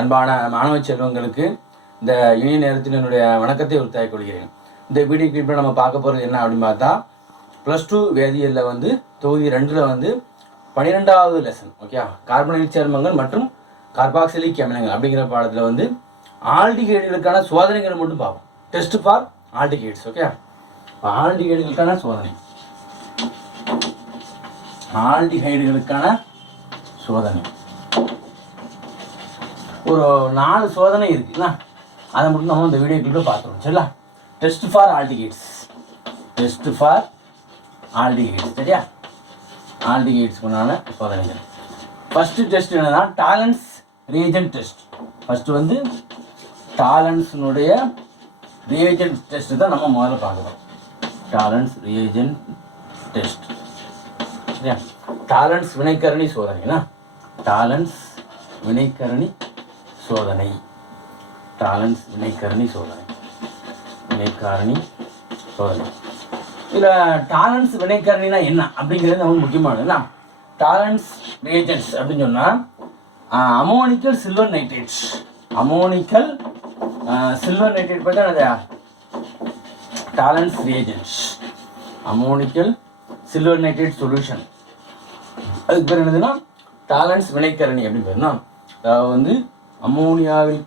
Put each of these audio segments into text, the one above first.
அன்பான மாணவ செல்வங்களுக்கு இந்த இனிய நேரத்தில் என்னுடைய வணக்கத்தை உறுத்தாய் கொள்கிறேன். இந்த வீடியோ கிளிப்பில் நம்ம பார்க்க போகிறது என்ன அப்படின்னு பார்த்தா, +2 வேதியியலில் வந்து தொகுதி 2ல் வந்து 12வது லெசன் ஓகே, கார்பனைல் சேர்மங்கள் மற்றும் கார்பாக்சிலிக் அமிலங்கள் அப்படிங்கிற பாடத்தில் வந்து ஆல்டிகைடுகளுக்கான சோதனைகள் மட்டும் பார்ப்போம். Test for aldehydes okay. ஆல்டிகைடுகளுக்கான சோதனை, ஆல்டிகைடுகளுக்கான சோதனை ஒரு 4 சோதனை இருக்குல்ல, அதை மட்டும் நம்ம இந்த வீடியோ கிளிப்பில் பார்த்துருவோம் சரிங்களா. டெஸ்ட் ஃபார் ஆல்டிகைட்ஸ், டெஸ்ட் ஃபார் ஆல்டிகைட்ஸ் சரியா. ஆல்டிகைட்ஸ் பண்ணான சோதனைகள். ஃபஸ்ட்டு டெஸ்ட் என்னன்னா டாலன்ஸ் ரியேஜென்ட் டெஸ்ட். ஃபஸ்ட்டு வந்து டாலன்ஸினுடைய ரியேஜென்ட் டெஸ்ட் தான் நம்ம முதல்ல பார்க்குறோம். டாலன்ஸ் ரியேஜென்ட் டெஸ்ட் சரியா. டாலன்ஸ் வினைக்கரணி சோதனைனா, டாலன்ஸ் வினைக்கரணி சோதனை, டாலன்ஸ் வினைக்கரணி சோதனை, வினைக்காரணி சோதனை. இதில் டாலன்ஸ் வினைக்கரணினா என்ன அப்படிங்கிறது நமக்கு முக்கியமானதுன்னா, டாலன்ஸ் ரியேஜென்ட்ஸ் அப்படின்னு சொன்னால் ammoniacal silver nitrate, ammoniacal silver nitrate பற்றி என்னது Tollens reagents, ammoniacal silver nitrate solution. அதுக்கு பேர் என்னதுன்னா டாலன்ஸ் வினைக்கரணி அப்படின்னு பேருனா, அதாவது வந்து அமோனியாவில்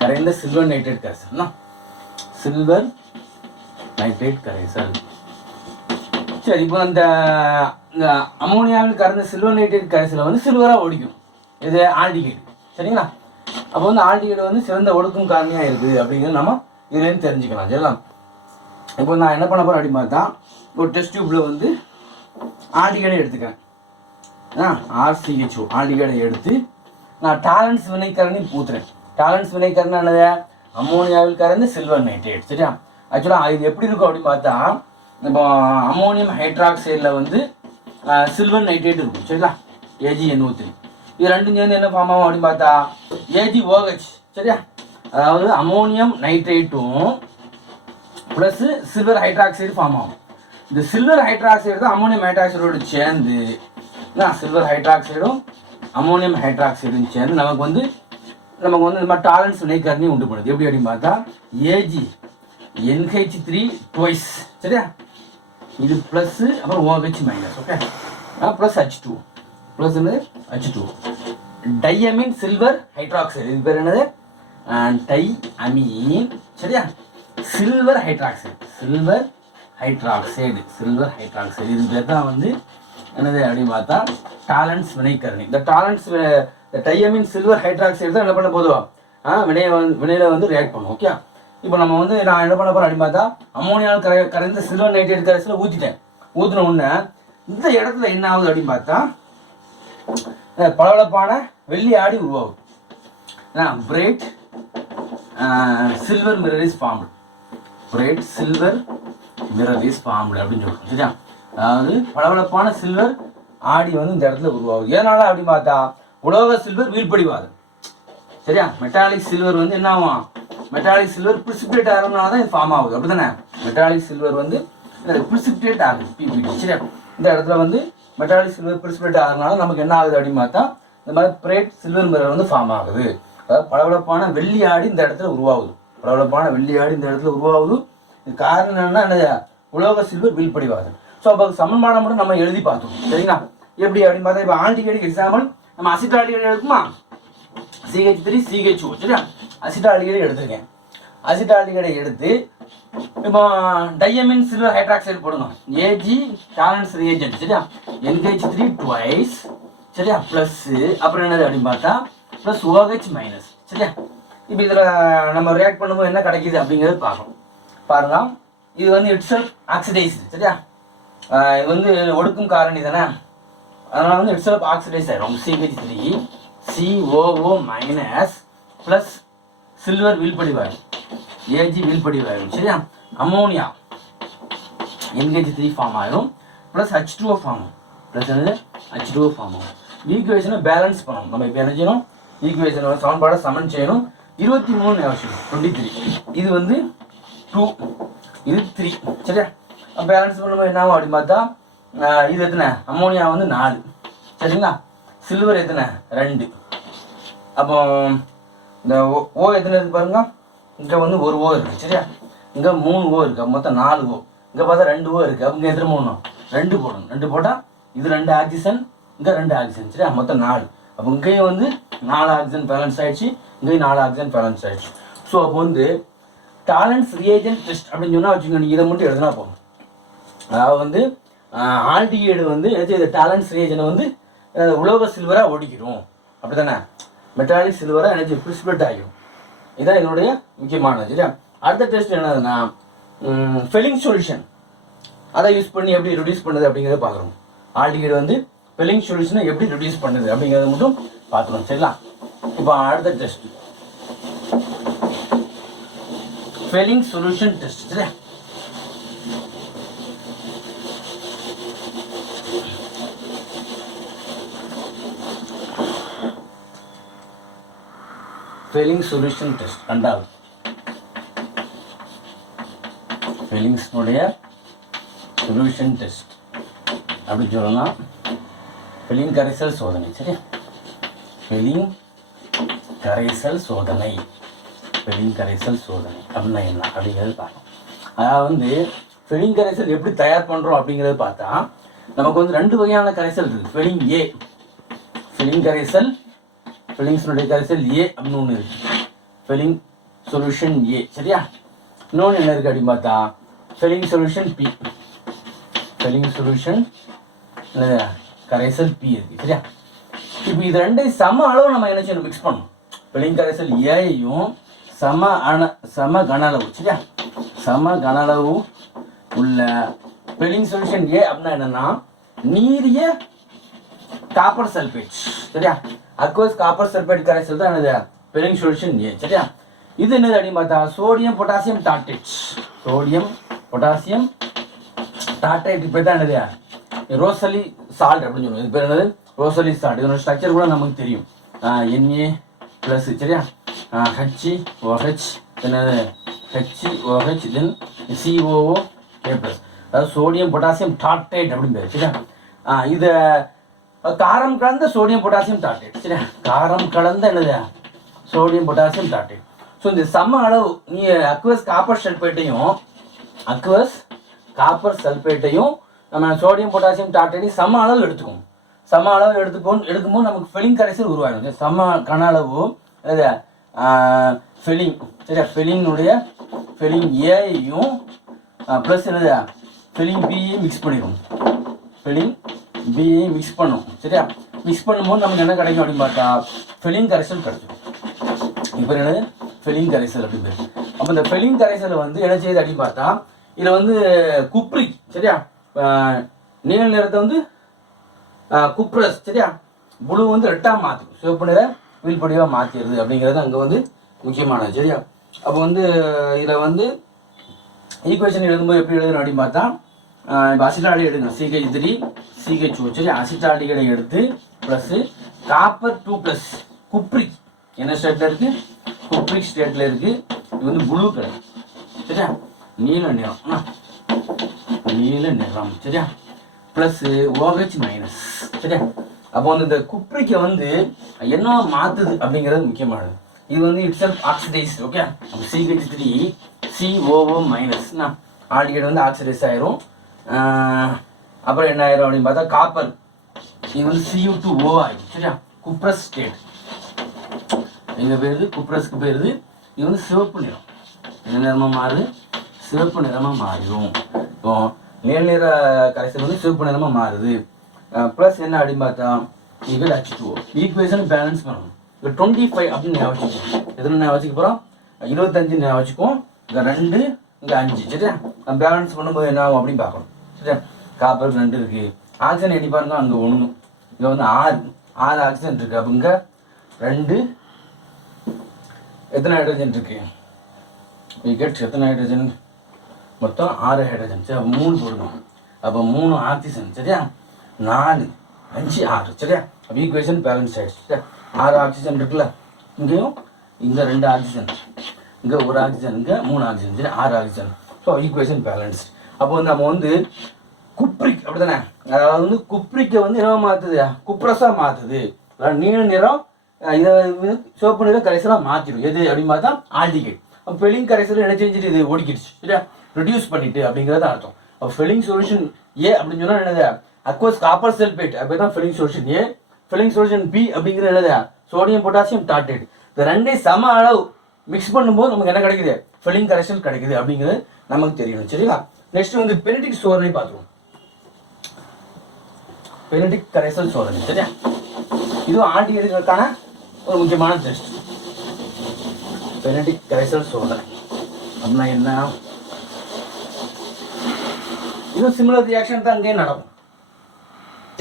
கரைந்த சில்வர் நைட்ரேட் கரைசல்னா, சில்வர் நைட்ரேட் கரைசல். சரி, இப்போ அந்த அமோனியாவில் கரைந்த சில்வர் நைட்ரேட் கரைசலை வந்து சில்வராக ஒடிக்கும். இது ஆல்டிகைடு சரிங்களா. அப்போ வந்து ஆல்டிகைடு வந்து சிறந்த ஒடுக்கும் காரணியாக இருக்குது அப்படிங்கிறது நம்ம இதுலேருந்து தெரிஞ்சுக்கலாம் சரிங்களா. இப்போ நான் என்ன பண்ண போகிறேன் அப்படின்னு பார்த்தா, ஒரு டெஸ்ட் டியூப்பில் வந்து ஆல்டிகைடை எடுத்துக்கிறேன். RCHO ஆல்டிகைடை எடுத்து நான் டாலன்ஸ் வினைக்கரணி ஊற்றுறேன். டாலன்ஸ் வினைக்கரணி என்னது, அமோனியாவில் கரைந்த சில்வர் நைட்ரேட் சரியா. ஆக்சுவலாக இது எப்படி இருக்கும் அப்படின்னு பார்த்தா, இப்போ அமோனியம் ஹைட்ராக்சைடில் வந்து சில்வர் நைட்ரேட் இருக்கும் சரிங்களா, AgNO3. இது ரெண்டும் சேர்ந்து என்ன ஃபார்ம் ஆகும் அப்படின்னு பார்த்தா AgOH சரியா. அதாவது அமோனியம் நைட்ரேட்டும் ப்ளஸ் சில்வர் ஹைட்ராக்சைடு ஃபார்ம் ஆகும். இந்த சில்வர் ஹைட்ராக்சைடு தான் அமோனியம் ஹைட்ராக்சைடோடு சேர்ந்து, சில்வர் ஹைட்ராக்சைடும் அமோனியம் ஹைட்ராக்சைடும் சேர்ந்து நமக்கு வந்து இந்த மாதிரி டாலன்ஸ் வினைக்கரணி உண்டு பண்ணுது. எப்படி அப்படின்னு பார்த்தா AgNH3 ட்வைஸ் சரியா. இது ப்ளஸ் அப்புறம் OH minus okay, plus H2 plus என்னது H2 டையமின் சில்வர் ஹைட்ராக்சைடு. இது பேர் என்னது டைஅமீன் சரியா. Silver hydroxide, silver hydroxide, silver hydroxide இது பேர் தான் வந்து என்னது அப்படின்னு பார்த்தா டாலன்ஸ் வினைக்கரணி. இந்த டாலன்ஸ் டையமின் சில்வர் ஹைட்ராக்சைடு தான் என்ன பண்ண போதும் வினையில் வந்து ரியாக்ட் பண்ணும் ஓகே. இப்போ நம்ம வந்து நான் என்ன பண்ண போகிறேன் அப்படின்னு பார்த்தா, அமோனியாவில் கரைந்த சில்வர் நைட்ரேட் கரைசலில் ஊற்றின உடனே இந்த இடத்துல என்ன ஆகுது அப்படின்னு பார்த்தா, பளபளப்பான வெள்ளி ஆடி உருவாகும். Bright silver mirror is formed, bright silver mirror is formed அப்படின்னு சொல்லுவோம் சரியா. அதாவது பளபளப்பான சில்வர் ஆடி வந்து இந்த இடத்துல உருவாகுது. ஏனால அப்படின்னு பார்த்தா உலோக சில்வர் வீழ்படிவாது சரியா. மெட்டாலிக் சில்வர் வந்து என்ன ஆகும், மெட்டாலிக் சில்வர் பிரிசிபிடேட் ஆகிறதுனால தான் இது ஃபார்ம் ஆகுது அப்படி தானே. மெட்டாலிக் சில்வர் வந்து பிரிசிபிடேட் ஆகுது PPT சரியா. இந்த இடத்துல வந்து மெட்டாலிக் சில்வர் பிரிசிபிடேட் ஆகிறதுனால நமக்கு என்ன ஆகுது அப்படின்னு பார்த்தா, இந்த மாதிரி பிரைட் சில்வர் மிரர் வந்து ஃபார்ம் ஆகுது. அதாவது பளபளப்பான வெள்ளி ஆடி இந்த இடத்துல உருவாகுது, பளபளப்பான வெள்ளி ஆடி இந்த இடத்துல உருவாகுது. இது காரணம் என்னன்னா உலோக சில்வர் வீழ்படிவாது. ஸோ அப்போ சமன்பாடம் மட்டும் நம்ம எழுதி பார்த்தோம் சரிங்களா. எப்படி அப்படின்னு பார்த்தா, இப்போ ஆல்டிகைடுக்கு எக்ஸாம்பிள் நம்ம அசிட்டால்டிகைடு எடுக்குமா, CH3 CHO சரியா. அசிட்டால்டிகைடு எடுத்துருக்கேன். அசிட்டால்டிகைடை எடுத்து இப்போ டையமின் சில்வர் ஹைட்ராக்சைடு போடணும், Ag டாலன்ஸ் ரியேஜென்ட் சரியா. NH3 ட்வைஸ் சரியா, ப்ளஸ் அப்புறம் என்னது அப்படின்னு பார்த்தா ப்ளஸ் OH மைனஸ் சரியா. இப்போ இதில் நம்ம ரியாக்ட் பண்ணும்போது என்ன கிடைக்கிது அப்படிங்கிறது பார்க்கணும். பாருங்க, இது வந்து இட்செல்ஃப் ஆக்சிடைஸ் சரியா. இது வந்து ஒடுக்கும் காரணி தானே, அதனால் வந்து இட்செல்ஃப் ஆக்சிடைஸ் ஆகிடும். CH3 COO minus plus silver வீழ்படிவாயிடும், Ag வீழ்படிவாயிடும் சரியா. அமோனியா NH3 ஃபார்ம் ஆகிடும், ப்ளஸ் H2O ஃபார்ம் ஆகும், ப்ளஸ் என்னது H2O ஃபார்ம் ஆகும். ஈக்குவேஷனை பேலன்ஸ் பண்ணணும். நம்ம இப்போ என்ன செய்யணும், ஈக்குவேஷனை சமன்பாடை சமன் செய்யணும். 23 அவசியம், 23 இது வந்து 2 இது 3 சரியா. பேலன்ஸ் பண்ணும்போது என்ன ஆகும் அப்படின்னு பார்த்தா இது எத்தனை அம்மோனியா வந்து 4 சரிங்களா. சில்வர் எத்தனை 2. அப்போ இந்த ஓ எத்தனை இருக்குது பாருங்க. இங்கே வந்து 1 ஓ இருக்குது சரியா. இங்கே 3 ஓ இருக்குது, மொத்தம் 4 ஓ. இங்கே பார்த்தா 2 ஓ இருக்குது. அப்போ இங்கே எத்தனை போடணும் 2 போடணும். 2 போட்டால் இது 2 ஆக்சிஜன், இங்கே 2 ஆக்சிஜன் சரியா, மொத்தம் 4. அப்போ இங்கேயும் வந்து 4 ஆக்சிஜன் பேலன்ஸ் ஆகிடுச்சு, இங்கேயும் 4 ஆக்சிஜன் பேலன்ஸ் ஆகிடுச்சு. ஸோ அப்போ வந்து டாலன்ஸ் ரியேஜென்ட் டெஸ்ட் அப்படின்னு சொன்னால் வச்சுக்கோங்க, நீங்கள் இதை மட்டும் எழுதினா போகும். அதாவது வந்து ஆல்டிகேடு வந்து இது டாலன்ஸ் ரியேஜனை வந்து உலோக சில்வராக ஒடிக்கிறோம் அப்படி தானே. மெட்டாலிக் சில்வராக எனர்ஜி பிரிசிபிரேட் ஆகிடும். இதுதான் என்னுடைய முக்கியமானது சரியா. அடுத்த டெஸ்ட் என்னதுன்னா ஃபெல்லிங் சொல்யூஷன், அதை யூஸ் பண்ணி எப்படி ரெடியூஸ் பண்ணுது அப்படிங்கிறத பார்க்குறோம். ஆல்டிகேடு வந்து ஃபெல்லிங் சொல்யூஷனை எப்படி ரெடியூஸ் பண்ணுது அப்படிங்கிறத மட்டும் பார்க்குறோம் சரிங்களா. இப்போ அடுத்த டெஸ்ட் ஃபெல்லிங் சொல்யூஷன் டெஸ்ட் சரியா. ஃபெல்லிங் சொல்யூஷன் டெஸ்ட் ரெண்டாவது. ஃபெல்லிங்ஸ்னுடைய சொல்யூஷன் டெஸ்ட் அப்படின்னு சொல்லலாம். ஃபெல்லிங் கரைசல் சோதனை சரியா. ஃபெல்லிங் கரைசல் சோதனை, ஃபெல்லிங் கரைசல் சோதனை அப்படின்னா என்ன அப்படிங்கிறது பார்க்கணும். அதாவது வந்து ஃபெல்லிங் கரைசல் எப்படி தயார் பண்ணுறோம் அப்படிங்கிறது பார்த்தா நமக்கு வந்து 2 வகையான கரைசல் இருக்குது. ஃபெல்லிங் ஏ, ஃபெல்லிங் கரைசல், ஃபெல்லிங்ஸ்னுடைய கரைசல் ஏ அப்படின்னு ஒன்று இருக்குது. ஃபெல்லிங் சொல்யூஷன் ஏ சரியா. இன்னொன்று என்ன இருக்குது அப்படின்னு பார்த்தா Fehling solution B, Fehling solution கரைசல் பி இருக்குது சரியா. இப்போ இது 2 சம அளவு நம்ம என்ன செய்யணும், மிக்ஸ் பண்ணணும். ஃபெல்லிங் கரைசல் ஏயையும் சம கன அளவு சரியா, சம கன அளவு உள்ள ஃபெல்லிங் சொல்யூஷன் ஏ அப்படின்னா என்னன்னா நீரிய காப்பர் சல்பேட் சரியா. அக்வஸ் காப்பர் சல்பேட் கரைசல் தான் என்னது ஃபெல்லிங் சொல்யூஷன் ஏ சரியா. இது என்னது அப்படின்னு பார்த்தா சோடியம் பொட்டாசியம் டார்டேட், சோடியம் பொட்டாசியம் டார்டேட் இப்போ தான் என்னது ரோசலி சால்ட் அப்படின்னு சொல்லுவோம். இது பேர் என்னது ரோசலி சால்ட். இதோட ஸ்ட்ரக்சர் கூட நமக்கு தெரியும். Na ப்ளஸ் சரியா, HOH என்னது HOH தென் COO K ப்ளஸ், அதாவது சோடியம் பொட்டாசியம் டார்டேட் அப்படின்னு பேர் சரியா. இதை காரம் கலந்த சோடியம் பொட்டாசியம் டார்டேட் சரியா, காரம் கலந்த என்னது சோடியம் பொட்டாசியம் டார்டேட். ஸோ இந்த சம அளவு நீ அக்வஸ் காப்பர் சல்பேட்டையும் நம்ம சோடியம் பொட்டாசியம் டார்டேட்டையும் சம அளவு எடுத்துக்கணும். சம அளவு எடுக்கும்போது நமக்கு ஃபெல்லிங் கரைசல் உருவாகும். சம கன அளவு என்னது ஃபெல்லிங் சரியா. ஃபெல்லிங் ஏயையும் ப்ளஸ் என்னது ஃபெல்லிங் பியையும் மிக்ஸ் பண்ணிடும். ஃபெல்லிங் பியையும் மிக்ஸ் பண்ணும் சரியா. மிக்ஸ் பண்ணும்போது நமக்கு என்ன கிடைக்கும் அப்படின்னு பார்த்தா ஃபெல்லிங் கரைசல் கிடைக்கும். இப்போ என்னது ஃபெல்லிங் கரைசல் அப்படின்னு பேர். அப்போ இந்த ஃபெல்லிங் கரைசலை வந்து என்ன செய்யுது அப்படின்னு பார்த்தா இதில் வந்து குப்ரிக் சரியா, நீல நிறத்தை வந்து குப்ரஸ் சரியா, புளு வந்து ரெட்டாக மாற்றும், சிவப்பு நிற வீழ்படிவாக மாற்றிடுது அப்படிங்கிறது அங்கே வந்து முக்கியமானது சரியா. அப்போ வந்து இதில் வந்து ஈக்குவேஷன் எழுதும்போது எப்படி எழுதணும் அப்படின்னு பார்த்தா இப்போ அசிட்டால்டிகைடு எடுக்கணும், CH3 CHO சரி. அசிட்டால்டிகைடை எடுத்து ப்ளஸ்ஸு காப்பர் 2+ குப்ரிக் என்ன ஸ்டேட்டில் இருக்குது, குப்ரிக் ஸ்டேட்டில் இருக்குது. இது வந்து ப்ளூ கலர் சரியா, நீல நிறம் சரியா, ப்ளஸ்ஸு OH- சரியா. அப்போ வந்து இந்த குப்ரிக்கை வந்து என்ன மாற்றுது அப்படிங்கிறது முக்கியமானது. இது வந்து இட்ஸ் செல்ஃப் ஆக்சிடைஸ் ஓகே. அப்போ CH3 COO- ஆல்டிகைடு வந்து ஆக்சிடைஸ் ஆயிரும். அப்புறம் என்ன ஆயிரும் அப்படின்னு பார்த்தா காப்பர் இது வந்து Cu2O ஆயிடும் சரியா, குப்ரஸ் ஸ்டேட். எங்கே போயிருது குப்ரஸ்க்கு போயிருது. இது வந்து சிவப்பு நிறம், என்ன நிறமாக மாறுது, சிவப்பு நிறமாக மாறிடும். இப்போ நீல நிற கரைசல் வந்து சிவப்பு நிறமாக மாறுது. ப்ளஸ் என்ன அப்படின்னு பார்த்தா இது H2O. ஈக்குவேஷன் பேலன்ஸ் பண்ணணும். இப்போ 25 அப்படின்னு ஞாபகம் வச்சுக்கோம். எதுன்னு ஞாபகம் வச்சுக்க போகிறோம், 25 ஞாபகம் வச்சுக்குவோம். இங்கே 2 இங்கே 5 சரியா. பேலன்ஸ் பண்ணும்போது என்ன ஆகும் அப்படின்னு பார்க்கணும் சரியா. காப்பர் 2 இருக்குது, ஆக்சிஜன் எண்ணி பாருங்க அங்கே 1, இங்கே வந்து 6 ஆக்சிஜன் இருக்குது. அப்போ இங்கே 2 எத்தனை ஹைட்ரஜன் இருக்குது, எத்தனை ஹைட்ரஜன் மொத்தம் 6 ஹைட்ரஜன் சரி. அப்போ 3 போடணும். அப்போ 3 ஆக்சிஜன் சரியா, 4 5 6 சரியா. அப்போ ஈக்குவேஷன் பேலன்ஸ் ஆகிடுச்சு சரியா. 6 ஆக்சிஜன் இருக்குல்ல, இங்கேயும் இங்கே 2 ஆக்சிஜன், இங்கே 1 ஆக்சிஜன், இங்கே 3 ஆக்சிஜன் சரி, 6 ஆக்சிஜன். So equation balance. அப்போ வந்து நம்ம வந்து குப்ரிக் அப்படிதானே, அதாவது வந்து குப்ரிக்கை வந்து என்ன மாற்றுது, குப்ரஸாக மாற்றுது. நீல நிறம் இதை சிவப்பு நிறம் கரைசலாக மாற்றிடும். எது அப்படின்னு பார்த்தா ஆல்டிகைட். அப்போ ஃபெல்லிங் கரைசல் என்ன செஞ்சுட்டு இது ஓடிக்கிடுச்சு சரியா, ரெடியூஸ் பண்ணிட்டு அப்படிங்கிறது அர்த்தம். அப்போ ஃபெல்லிங் சொல்யூஷன் ஏ அப்படின்னு சொன்னால் என்னது, அக்வஸ் காப்பர் சல்பேட் அப்படி தான் ஃபெல்லிங் சொல்யூஷன் ஏ. ஃபெல்லிங் சொல்யூஷன் பி அப்படிங்கிறது என்னது, சோடியம் பொட்டாசியம் டார்டேட். இந்த ரெண்டே சம அளவு மிக்ஸ் பண்ணும்போது நமக்கு என்ன கிடைக்குது, ஃபெல்லிங் கரைசல் கிடைக்குது அப்படிங்கிறது நமக்கு தெரியணும் சரிங்களா. நெக்ஸ்ட் வந்து பெனடிக் சோதனை பார்த்துருவோம். பெனடிக் கரைசல் சோதனை சரியா, இதுவும் ஆல்டிகைடுகளுக்கான ஒரு முக்கியமான டெஸ்ட். பெனடிக் கரைசல் சோதனை அப்படின்னா என்ன, இது சிமிலர் ரியாக்ஷன் தான் அங்கேயே நடக்கும்.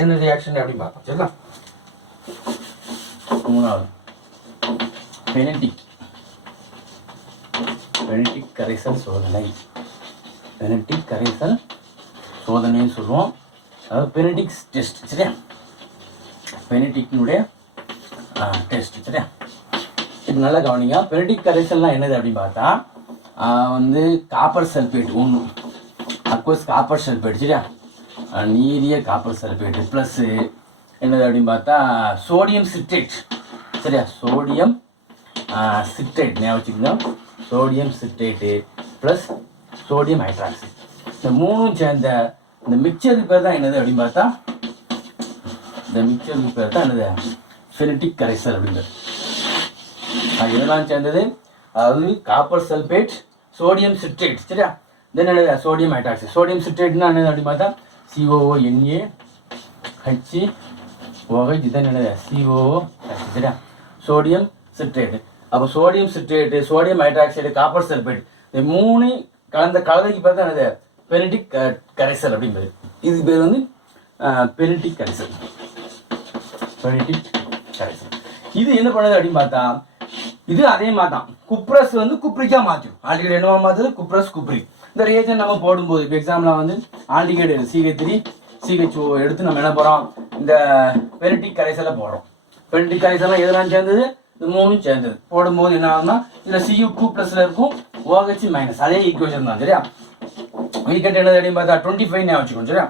என்ன ரியாக்ஷன் அப்படின்னு பார்த்தோம் சரிங்களா. மூணாவது பெனடிக் கரைசல் சோதனை. பெனடிக் கரைசல் சோதனைன்னு சொல்லுவோம், அதாவது பெனடிக்ஸ் டெஸ்ட் சரியா, பெனடிக்னுடைய டெஸ்ட் சரியா. இது நல்லா கவனிங்க. பெனடிக் கரைசல்லாம் என்னது அப்படின்னு பார்த்தா வந்து காப்பர் சல்பேட் ஒன்று, அக்வஸ் காப்பர் சல்பேட் சரியா, நீரிய காப்பர் சல்பேட் ப்ளஸ் என்னது அப்படின்னு பார்த்தா சோடியம் சிட்ரேட் சரியா, சோடியம் சிட்ரேட் ஞாபகம் வச்சுக்கோங்க. Sodium citrate plus sodium hydroxide, இந்த மூணும் சேர்ந்த இந்த மிக்சருக்கு பேர் தான் என்னது அப்படின்னு பார்த்தா, இந்த மிக்சருக்கு பேர் தான் என்னது பெனடிக் கரைசல் அப்படிங்கிறது. அது இதெல்லாம் சேர்ந்தது, அதாவது காப்பர் சல்பேட், சோடியம் சிட்ரேட் சரியா, தென் என்னது சோடியம் ஹைட்ராக்சைடு. சோடியம் சிட்ரேட்னா என்னது அப்படின்னு பார்த்தா COO NaHOH, இதன் என்னது COOH சரியா, சோடியம் சிட்ரேட்டு. அப்போ sodium citrate, sodium hydroxide, copper sulphate இந்த மூணு கலந்த கலவைக்கு பேர் தான் என்னது பெனடிக் கரைசல் அப்படிங்கிறது. இது பேர் வந்து பெனடிக் கரைசல். பெனடிக் கரைசல் இது என்ன பண்ணுது அப்படின்னு பார்த்தா, இது அதே மாதிரி தான் குப்ரஸ் வந்து குப்ரிக்கா மாற்றும். ஆல்டிகைடு என்னவா மாற்றுது, குப்ரஸ் குப்ரிக். இந்த ரியேஜன் நம்ம போடும்போது இப்போ எக்ஸாம்பிள் வந்து ஆல்டிகைடு CH3 CHO எடுத்து நம்ம என்ன போகிறோம், இந்த பெனடிக் கரைசலை போடுறோம். பெனடிக் கரைசலாம் எதெல்லாம் சேர்ந்தது, இந்த மூணும் சேர்ந்தது போடும்போது என்ன ஆகும்னா, இதில் Cu2+ இருக்கும், OH- அதே ஈக்குவேஷன் தான் சரியா. வீக்கெட் என்னது அப்படின்னு பார்த்தா 25 வச்சுக்கணும் சரியா.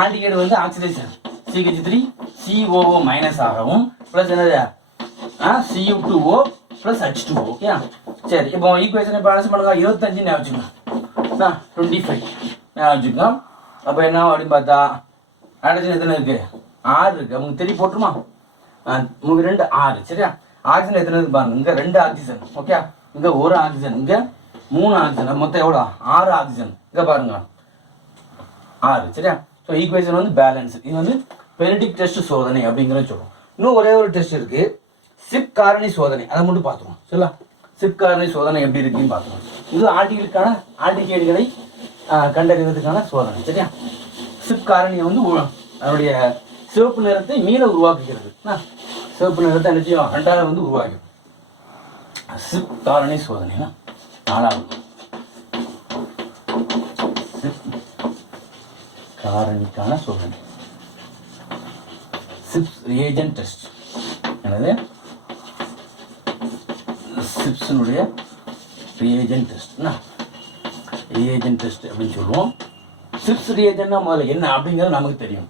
ஆல்டிகைடு வந்து ஆக்சிடேஷன் CH3 COO- ஆகவும் ப்ளஸ் என்னது Cu2O + H2O ஓகே. சரி இப்போ ஈக்குவேஷனை பேலன்ஸ் பண்ணுங்க, 25 வச்சுக்கணும், 25 வச்சுக்கோம். அப்போ என்ன அப்படின்னு பார்த்தா ஹைட்ரஜன் எத்தனை இருக்குது, 6 இருக்குது. அவங்க தெரிய போட்டுருமா, 2 6 சரியா. ஆக்சிஜன் எத்தனை இருக்கு பாருங்க, இங்கே 2 ஆக்சிஜன் ஓகே, இங்கே 1 ஆக்சிஜன், இங்கே 3 ஆக்சிஜன், மொத்தம் எவ்வளோ 6 ஆக்சிஜன், இங்கே பாருங்க 6 சரியா. ஸோ ஈக்குவேஷன் வந்து பேலன்ஸ். இது வந்து பெனடிக் டெஸ்ட் சோதனை அப்படிங்கிறத சொல்லுவோம். இன்னும் ஒரே ஒரு டெஸ்ட் இருக்குது, சிப் காரணி சோதனை, அதை மட்டும் பார்த்துருவோம் சரிங்களா. சிப் காரணி சோதனை எப்படி இருக்குன்னு பார்த்துருவோம். இது ஆல்டிகைடுகளை கண்டறிவதற்கான சோதனை சரியா. சிப் காரணியை வந்து அதனுடைய சிவப்பு நிறத்தை மீள உருவாக்குகிறது. சிவப்பு நிறத்தை நிச்சயம் ரெண்டாவது வந்து உருவாக்கும். சிப் காரணி சோதனை 4வது சிப் காரணிக்கான சோதனை, சிப்ஸ் ரியேஜன் டெஸ்ட். என்னது சிப்ஸினுடைய ரியேஜன் டெஸ்ட், ரியேஜன் டெஸ்ட் அப்படின்னு சொல்லுவோம். சிப்ஸ் ரியேஜன்னா முதல்ல என்ன அப்படிங்கிறது நமக்கு தெரியும்.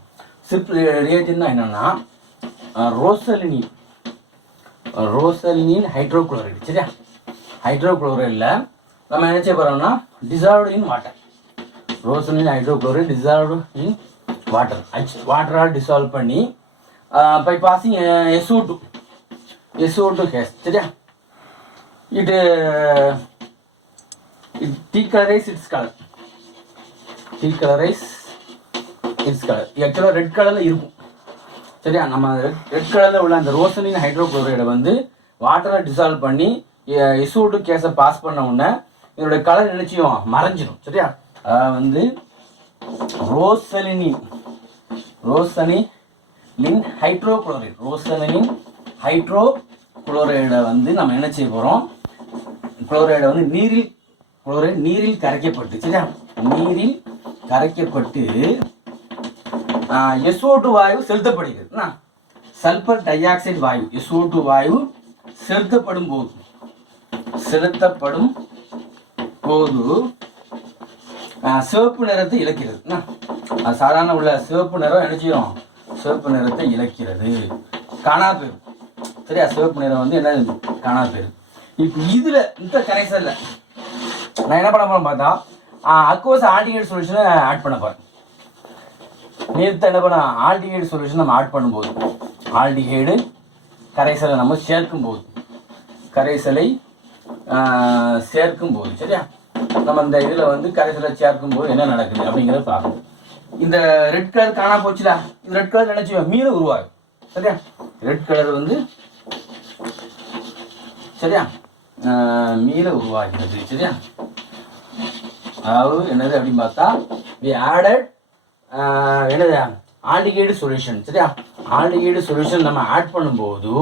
சிப் ரியேஜன்னா என்னன்னா ரோசலினின் ஹைட்ரோகுளோரைடு சரியா. ஹைட்ரோகுளோரைடில் நம்ம என்ன செய்ய போகிறோம்னா dissolved in water, rosaniline hydrochloride dissolved in water, வாட்டரால் டிசால்வ் பண்ணி பை பாசிங் SO2 கேஸ் சரியா. it decolorize its color, ஆக்சுவலாக ரெட் கலரில் இருக்கும் சரியா. நம்ம ரெட் கலரில் உள்ள அந்த ரோசலின் ஹைட்ரோகுளோரைடை வந்து வாட்டரை டிசால்வ் பண்ணி SO2 கேஸை பாஸ் பண்ண உடனே இதனுடைய கலர் நிச்சயம் மறைஞ்சிடும் சரியா. வந்து ரோசலினின் ஹைட்ரோகுளோரைடை வந்து நம்ம என்ன செய்ய போகிறோம், குளோரைடை வந்து நீரில் கரைக்கப்பட்டு சரியா, நீரில் கரைக்கப்பட்டு SO2 வாயு செலுத்தப்படுகிறது. சல்பர் டை ஆக்சைடு வாயு SO2 வாயு செலுத்தப்படும் போது சிவப்பு நிறத்தை இழக்கிறது. அது சாதாரண உள்ள சிவப்பு நிறம் என்ன செய்யும், சிவப்பு நிறத்தை இழக்கிறது, காணா போயிடும். சரியா, சிவப்பு நிறம் வந்து என்ன காணா போயிடும். இப்போ இதில் இந்த கரைசல்ல நான் என்ன பண்ண போறேன் பார்த்தா அக்வஸ் ஆல்டிகேட் சொல்யூஷனை ஆட் பண்ண போறேன். நேற்று என்ன பண்ண ஆல்டிகேட் சொல்யூஷன் நம்ம ஆட் பண்ணும்போது ஆல்டிகேடு கரைசலை நம்ம சேர்க்கும்போது சரியா, நம்ம இந்த இதில் வந்து கரைசலை சேர்க்கும்போது என்ன நடக்குது அப்படிங்கிறத பார்க்கணும். இந்த ரெட் கலர் காணா போச்சுல, இந்த ரெட் கலர் நினைச்சுவேன் மீன் உருவாகும். சரியா, ரெட் கலர் வந்து சரியா மீள உருவாகிறது. சரியா, அதாவது என்னது அப்படின்னு பார்த்தா we added என்னது ஆல்டிகேட் சொல்யூஷன். சரியா, ஆல்டிகேட் சொல்யூஷன் நம்ம ஆட் பண்ணும்போது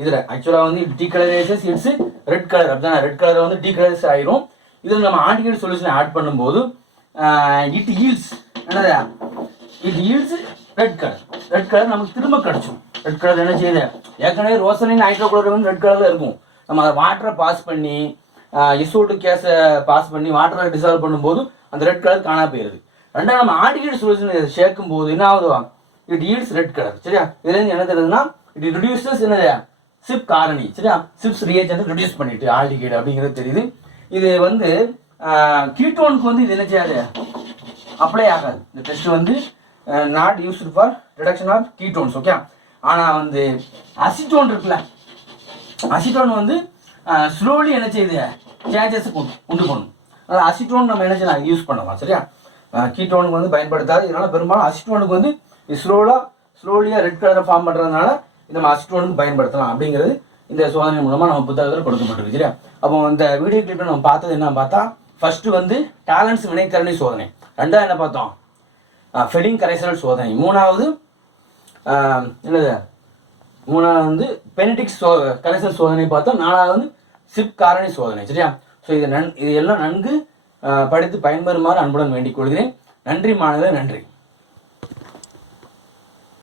இதில் ஆக்சுவலாக வந்து டீகலரைசஸ் இட்ஸ் ரெட் கலர் அப்படின்னா ரெட் கலர் வந்து டீகலரைஸ் ஆயிரும். இதில் நம்ம ஆல்டிகேட் சொல்யூஷன் ஆட் பண்ணும்போது இட் ஈல்ட்ஸ் என்னது இட் ஈல்ட்ஸ் ரெட் கலர் நமக்கு திரும்ப கிடைச்சிடும். ரெட் கலர் என்ன செய்யுது, ஏற்கனவே ரோசனின் ஹைட்ரோகுளோரைடு வந்து ரெட் கலரில் இருக்கும். நம்ம அதை வாட்டரை பாஸ் பண்ணி SO2 கேஸை பாஸ் பண்ணி வாட்டரை டிசால்வ் பண்ணும்போது அந்த ரெட் கலர் காணா போயிருது. ரெண்டாவது நம்ம ஆல்டிகேட் சொல்யூஷன் சேர்க்கும் போது என்ன ஆகுது, இட் ஈல்ட்ஸ் ரெட் கலர். சரியா, இதுலேருந்து என்ன தெரியுதுன்னா இட் ரிடியூசஸ் என்னது சிப் காரணி. சரியா, சிப்ஸ் ரியேஜென்ட் ரிடியூஸ் பண்ணிட்டு ஆல்டிகேட் அப்படிங்கிறது தெரியுது. இது வந்து கீட்டோனுக்கு வந்து இது என்ன செய்யாது, அப்ளை ஆகாது. இந்த டெஸ்ட் வந்து not used for reduction of ketones. Okay, ஆனால் வந்து அசிட்டோன் இருக்குல்ல, அசிட்டோன் வந்து ஸ்லோலி என்ன செய்யுது சேஞ்சஸ் உண்டு பண்ணும். அதனால் அசிட்டோன் நம்ம என்ன செய்யலாம் யூஸ் பண்ணலாம். சரியா, கீட்டோனுக்கு வந்து பயன்படுத்தாது. இதனால் பெரும்பாலும் அசிட்டோனுக்கு வந்து ஸ்லோலியாக ரெட் கலரை ஃபார்ம் பண்ணுறதுனால நம்ம அசிட்டோனுக்கு பயன்படுத்தலாம் அப்படிங்கிறது இந்த சோதனை மூலமாக நம்ம புத்தகத்தில் கொடுக்கப்பட்டிருக்கு. சரியா, அப்போ இந்த வீடியோ கிளிப்பில் நம்ம பார்த்தது என்ன பார்த்தா, ஃபர்ஸ்ட் வந்து டேலன்ஸ் வினைக்கரணி சோதனை, ரெண்டாவது என்ன பார்த்தோம் ஃபெலிங் கரைசல் சோதனை, மூணாவது வந்து பெனடிக்ஸ் கரைசல் சோதனை பார்த்தோம், நாலாவது வந்து சிப் காரணி சோதனை. சரியா, ஸோ இது எல்லாம் நன்கு படித்து பயன்பெறுமாறு அன்புடன் வேண்டிக் கொள்கிறேன். நன்றி மாணவர்களே, நன்றி.